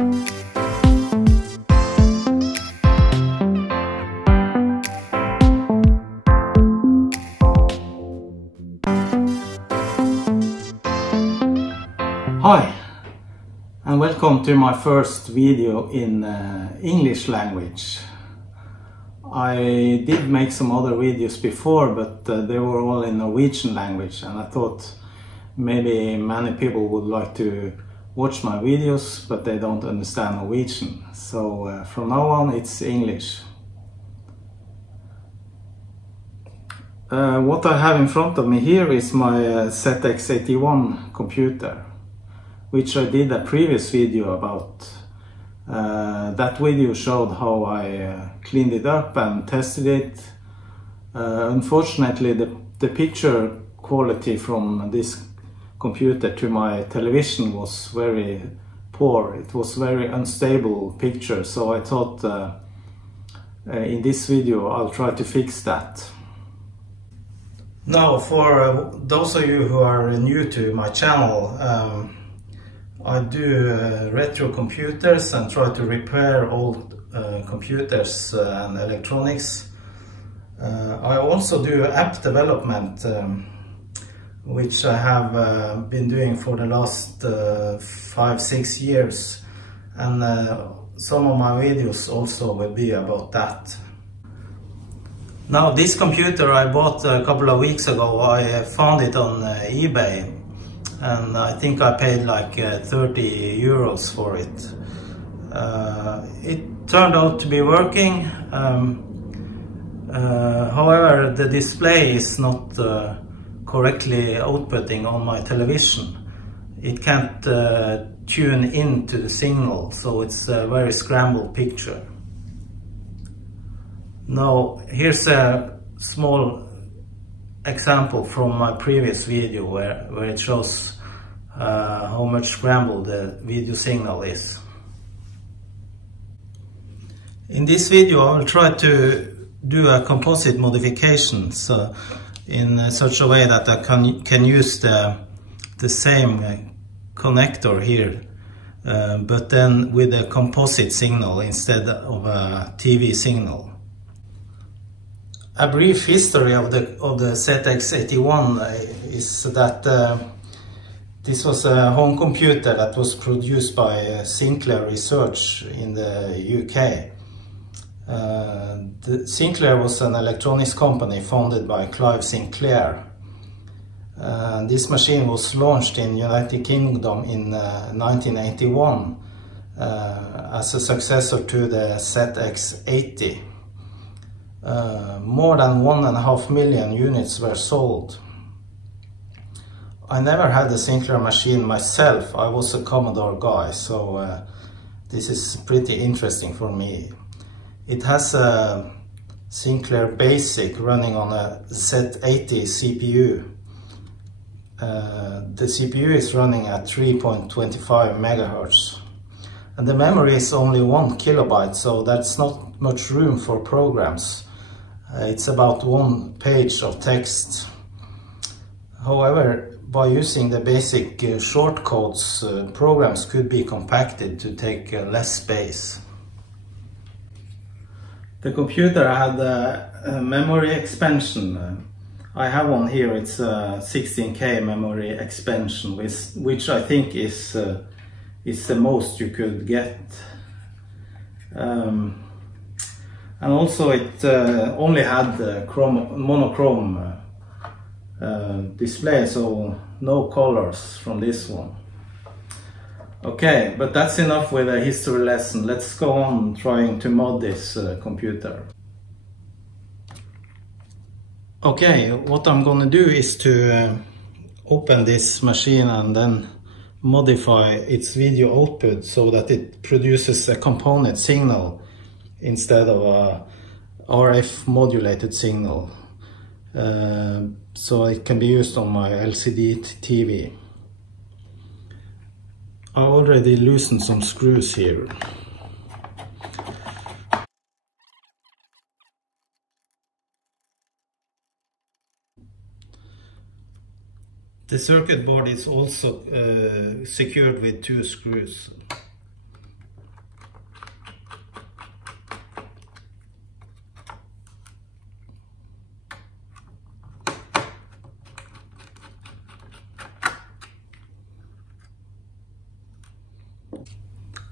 Hi, and welcome to my first video in English language. I did make some other videos before, but they were all in Norwegian language, and I thought maybe many people would like to watch my videos, but they don't understand Norwegian. So from now on it's English. What I have in front of me here is my ZX81 computer, which I did a previous video about. That video showed how I cleaned it up and tested it. Unfortunately, the picture quality from this computer to my television was very poor. It was very unstable picture, so I thought in this video I'll try to fix that. Now, for those of you who are new to my channel, I do retro computers and try to repair old computers and electronics. I also do app development, which I have been doing for the last 5-6 years, and some of my videos also will be about that. Now, this computer I bought a couple of weeks ago. I found it on eBay, and I think I paid like 30 euros for it. It turned out to be working. However, the display is not correctly outputting on my television. It can't tune into the signal, so it's a very scrambled picture. Now, here's a small example from my previous video where it shows how much scrambled the video signal is. In this video I will try to do a composite modification, so in such a way that I can use the same connector here, but then with a composite signal instead of a TV signal. A brief history of the ZX81 is that this was a home computer that was produced by Sinclair Research in the UK. Sinclair was an electronics company founded by Clive Sinclair. This machine was launched in United Kingdom in 1981 as a successor to the ZX80. More than 1.5 million units were sold. I never had a Sinclair machine myself. I was a Commodore guy, so this is pretty interesting for me. It has a Sinclair Basic running on a Z80 CPU. The CPU is running at 3.25 MHz. And the memory is only 1 kilobyte, so that's not much room for programs. It's about 1 page of text. However, by using the basic shortcodes, programs could be compacted to take less space. The computer had a memory expansion. I have one here. It's a 16K memory expansion, which I think is the most you could get. And also it only had monochrome display, so no colors from this one. Okay, but that's enough with a history lesson. Let's go on trying to mod this computer. Okay, what I'm gonna do is to open this machine and then modify its video output so that it produces a component signal instead of a RF modulated signal, so it can be used on my LCD TV. I already loosened some screws here. The circuit board is also secured with 2 screws.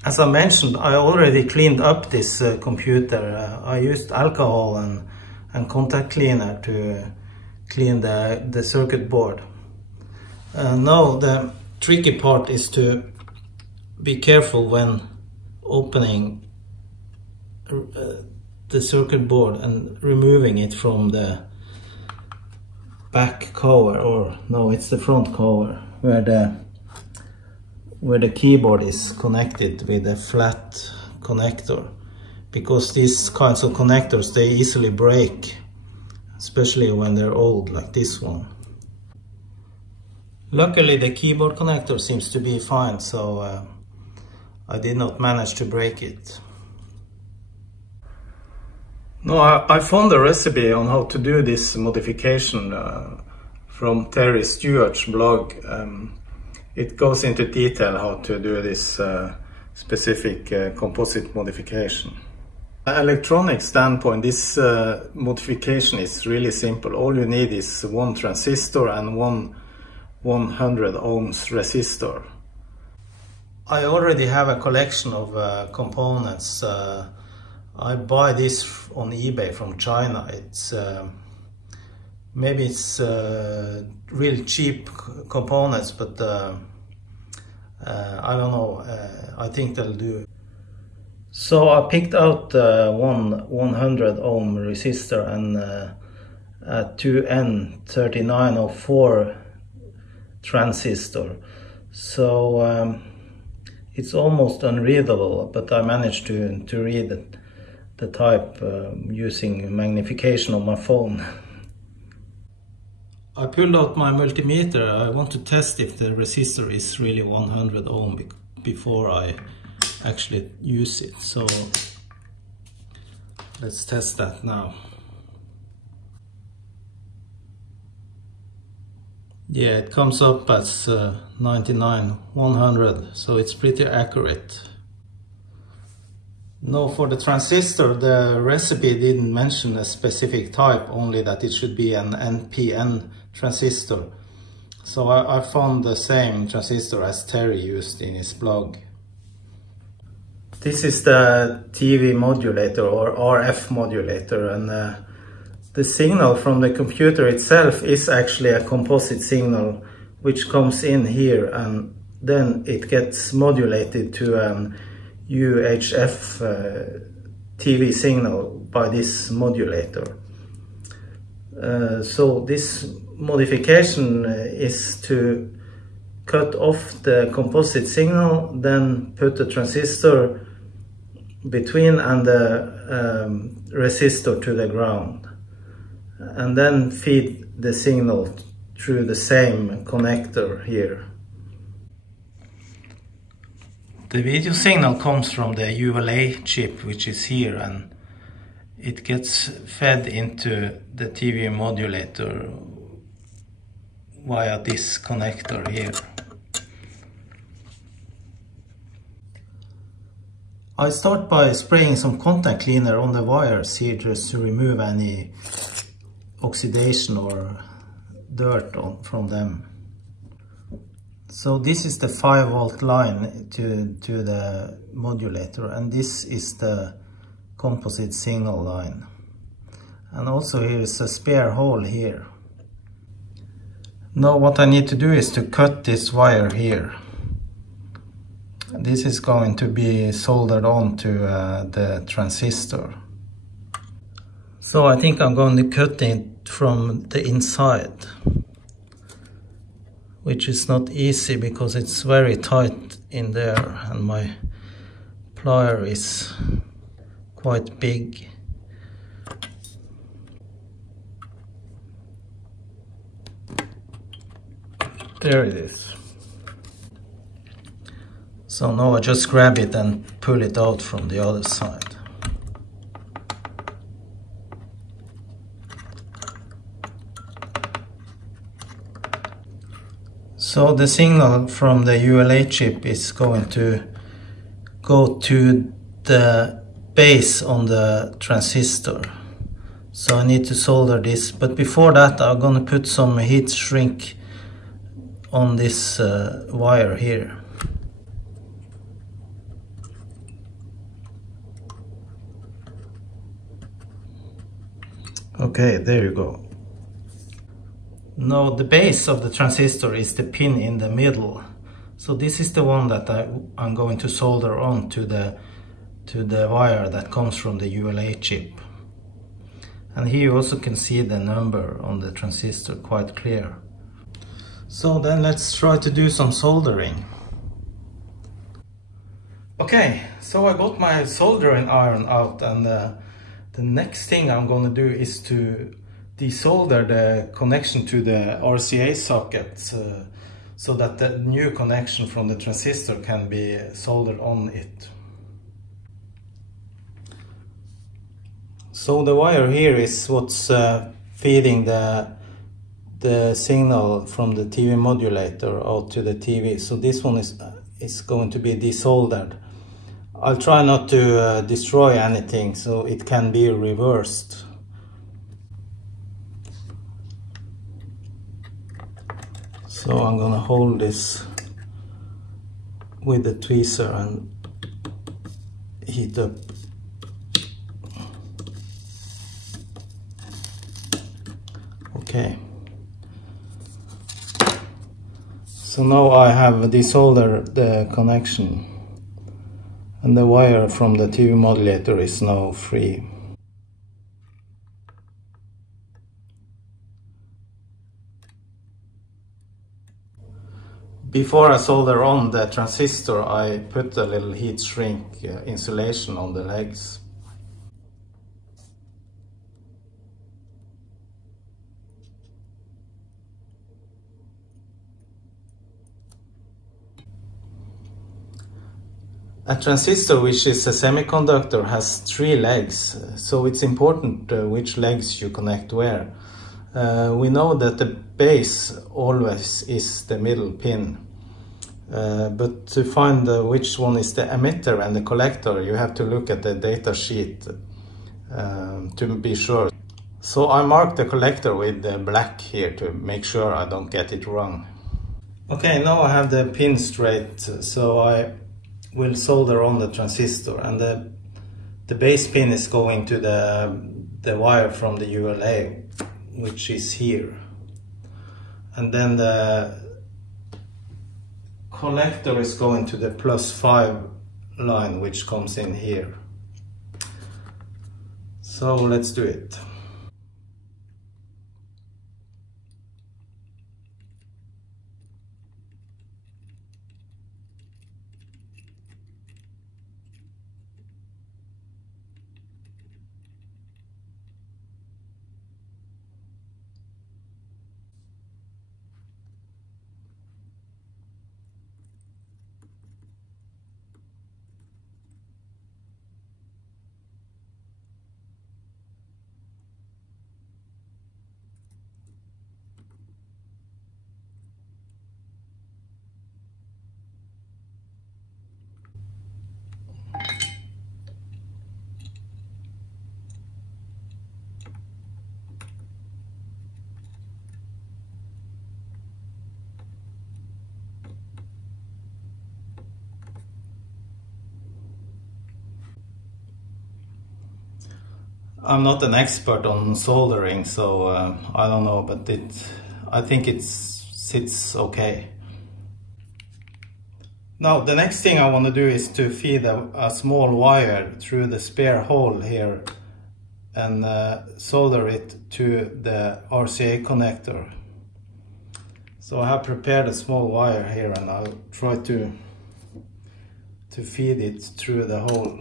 As I mentioned, I already cleaned up this computer. I used alcohol and contact cleaner to clean the circuit board. Now the tricky part is to be careful when opening the circuit board and removing it from the back cover, or no, it's the front cover, where the keyboard is connected with a flat connector, because these kinds of connectors, they easily break, especially when they're old like this one. Luckily the keyboard connector seems to be fine, so I did not manage to break it. No, I found a recipe on how to do this modification from Terrry Stewart's blog. It goes into detail how to do this specific composite modification. Electronic standpoint, this modification is really simple. All you need is one transistor and one 100 ohms resistor. I already have a collection of components. I buy this on eBay from China. It's maybe it's really cheap components, but I don't know. I think they'll do. So I picked out one 100 ohm resistor and a 2N3904 transistor. So it's almost unreadable, but I managed to read the type using magnification on my phone. I pulled out my multimeter. I want to test if the resistor is really 100 ohm before I actually use it. So let's test that now. Yeah, it comes up as 99, 100, so it's pretty accurate. No, for the transistor, the recipe didn't mention a specific type, only that it should be an NPN transistor. So I found the same transistor as Terry used in his blog. This is the TV modulator or RF modulator, and the signal from the computer itself is actually a composite signal which comes in here, and then it gets modulated to an UHF TV signal by this modulator. So this modification is to cut off the composite signal, then put the transistor between and the resistor to the ground, and then feed the signal through the same connector here. The video signal comes from the ULA chip, which is here, and it gets fed into the TV modulator via this connector here. I start by spraying some contact cleaner on the wires here, just to remove any oxidation or dirt from them. So this is the 5 volt line to the modulator, and this is the composite signal line. And also here is a spare hole here. Now what I need to do is to cut this wire here. This is going to be soldered onto the transistor. So I think I'm going to cut it from the inside, which is not easy because it's very tight in there and my plier is quite big. There it is. So now I just grab it and pull it out from the other side. So the signal from the ULA chip is going to go to the base on the transistor. So I need to solder this, but before that I'm going to put some heat shrink on this wire here. Okay, there you go. Now the base of the transistor is the pin in the middle. So this is the one that I'm going to solder on to the wire that comes from the ULA chip. And here you also can see the number on the transistor quite clear. So then let's try to do some soldering. Okay, so I got my soldering iron out, and the next thing I'm going to do is to desolder the connection to the RCA socket so that the new connection from the transistor can be soldered on it. So the wire here is what's feeding the signal from the TV modulator out to the TV. So this one is going to be desoldered. I'll try not to destroy anything, so it can be reversed. So I'm gonna hold this with the tweezer and heat up. Okay. So now I have desoldered the connection, and the wire from the TV modulator is now free. Before I solder on the transistor, I put a little heat shrink insulation on the legs. A transistor, which is a semiconductor, has 3 legs, so it's important which legs you connect where. We know that the base always is the middle pin, but to find which one is the emitter and the collector, you have to look at the data sheet to be sure. So I mark the collector with the black here to make sure I don't get it wrong. Okay, now I have the pin straight, so I will solder on the transistor, and the base pin is going to the wire from the ULA, which is here, and then the collector is going to the +5 line, which comes in here. So let's do it. I'm not an expert on soldering, so I don't know, but I think it sits okay. Now the next thing I want to do is to feed a small wire through the spare hole here and solder it to the RCA connector. So I have prepared a small wire here, and I'll try to feed it through the hole.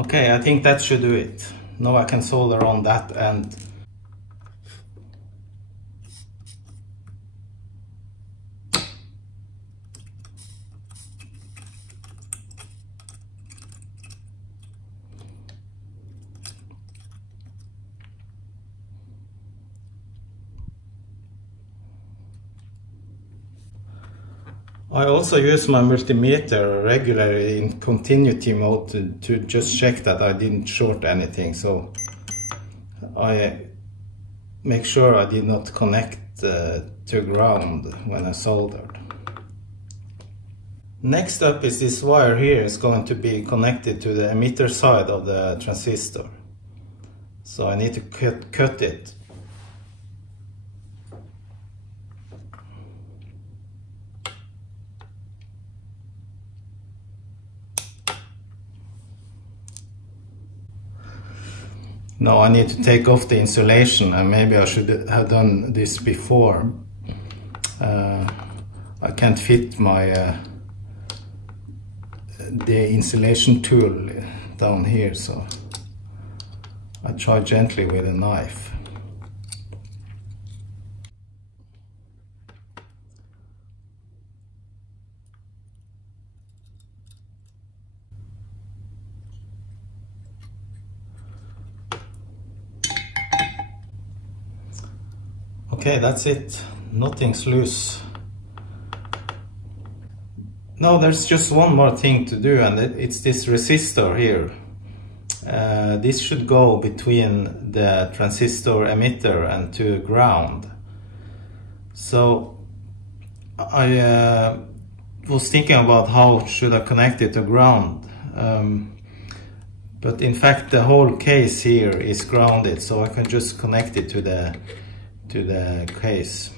Okay, I think that should do it. Now I can solder on that end. I also use my multimeter regularly in continuity mode to just check that I didn't short anything, so I make sure I did not connect to ground when I soldered. Next up is this wire here is going to be connected to the emitter side of the transistor. So I need to cut it. Now I need to take off the insulation, and maybe I should have done this before. I can't fit my the insulation tool down here, so I try gently with a knife. Okay, that's it. Nothing's loose. Now there's just one more thing to do, and it's this resistor here. This should go between the transistor emitter and to ground. So I was thinking about how should I connect it to ground. But in fact the whole case here is grounded, so I can just connect it to the case.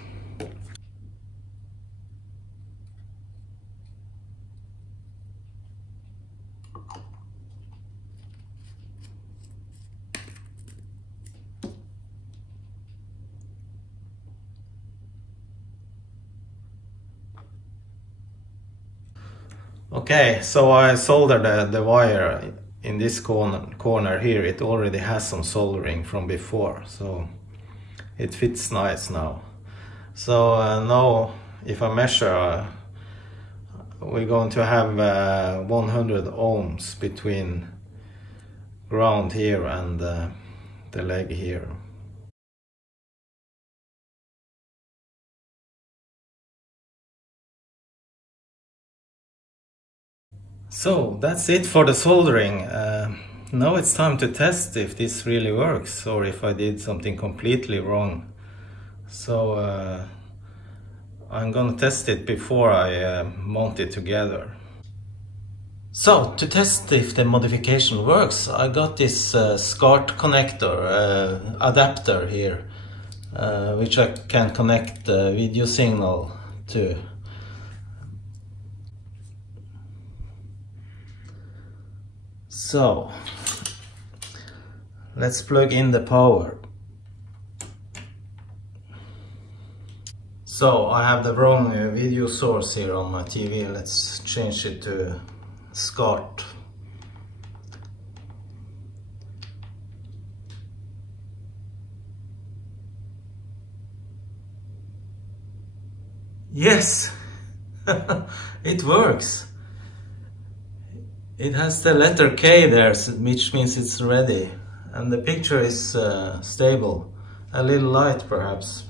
Okay, so I soldered the wire in this corner here. It already has some soldering from before, so it fits nice now. So now if I measure, we're going to have 100 ohms between ground here and the leg here. So that's it for the soldering. Now it's time to test if this really works or if I did something completely wrong. So I'm gonna test it before I mount it together. So to test if the modification works, I got this SCART connector adapter here, which I can connect the video signal to. So let's plug in the power. So I have the wrong video source here on my TV. Let's change it to SCART. Yes, it works. It has the letter K there, which means it's ready, and the picture is stable, a little light perhaps.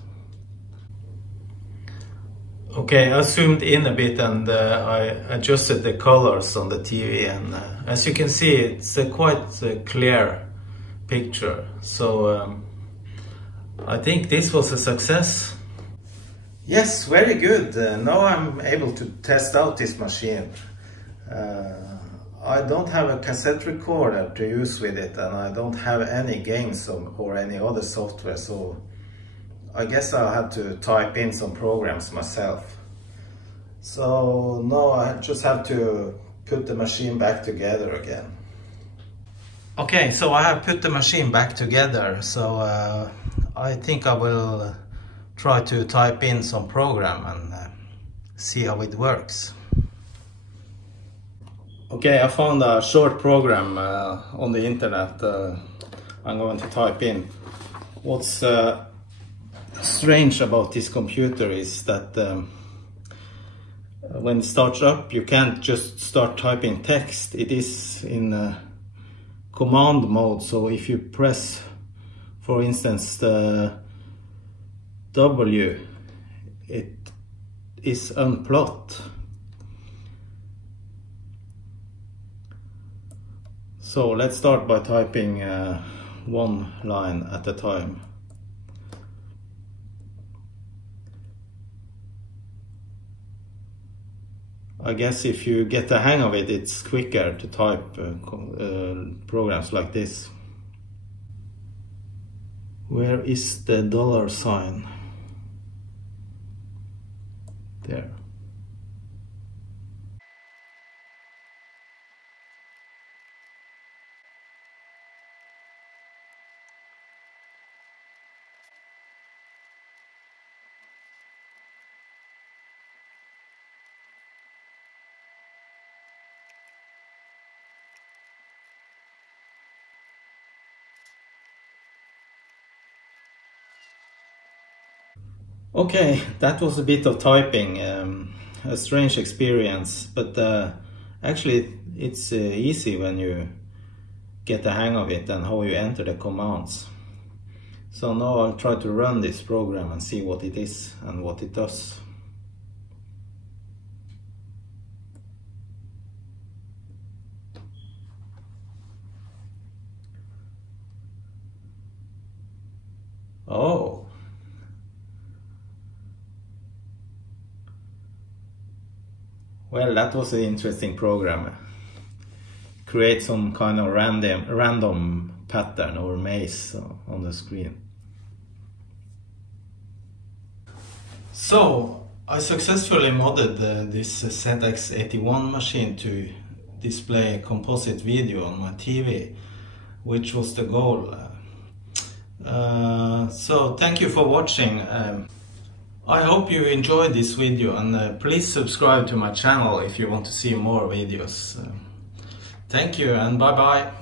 Okay, I zoomed in a bit and I adjusted the colors on the TV, and as you can see it's a quite clear picture, so I think this was a success. Yes, very good. Now I'm able to test out this machine. I don't have a cassette recorder to use with it, and I don't have any gains or any other software, so I guess I'll have to type in some programs myself. So now I just have to put the machine back together again. Okay, so I have put the machine back together, so I think I will try to type in some program and see how it works. Okay, I found a short program on the internet. I'm going to type in. What's strange about this computer is that when it starts up, you can't just start typing text. It is in command mode, so if you press, for instance, the W, it is unplot. So let's start by typing one line at a time. I guess if you get the hang of it, it's quicker to type programs like this. Where is the $sign? There. Okay, that was a bit of typing, a strange experience, but actually it's easy when you get the hang of it and how you enter the commands. So now I'll try to run this program and see what it is and what it does. Oh. Well, that was an interesting program. Create some kind of random pattern or maze on the screen. So I successfully modded this ZX81 machine to display a composite video on my TV, which was the goal. So thank you for watching. I hope you enjoyed this video, and please subscribe to my channel if you want to see more videos. Thank you and bye bye.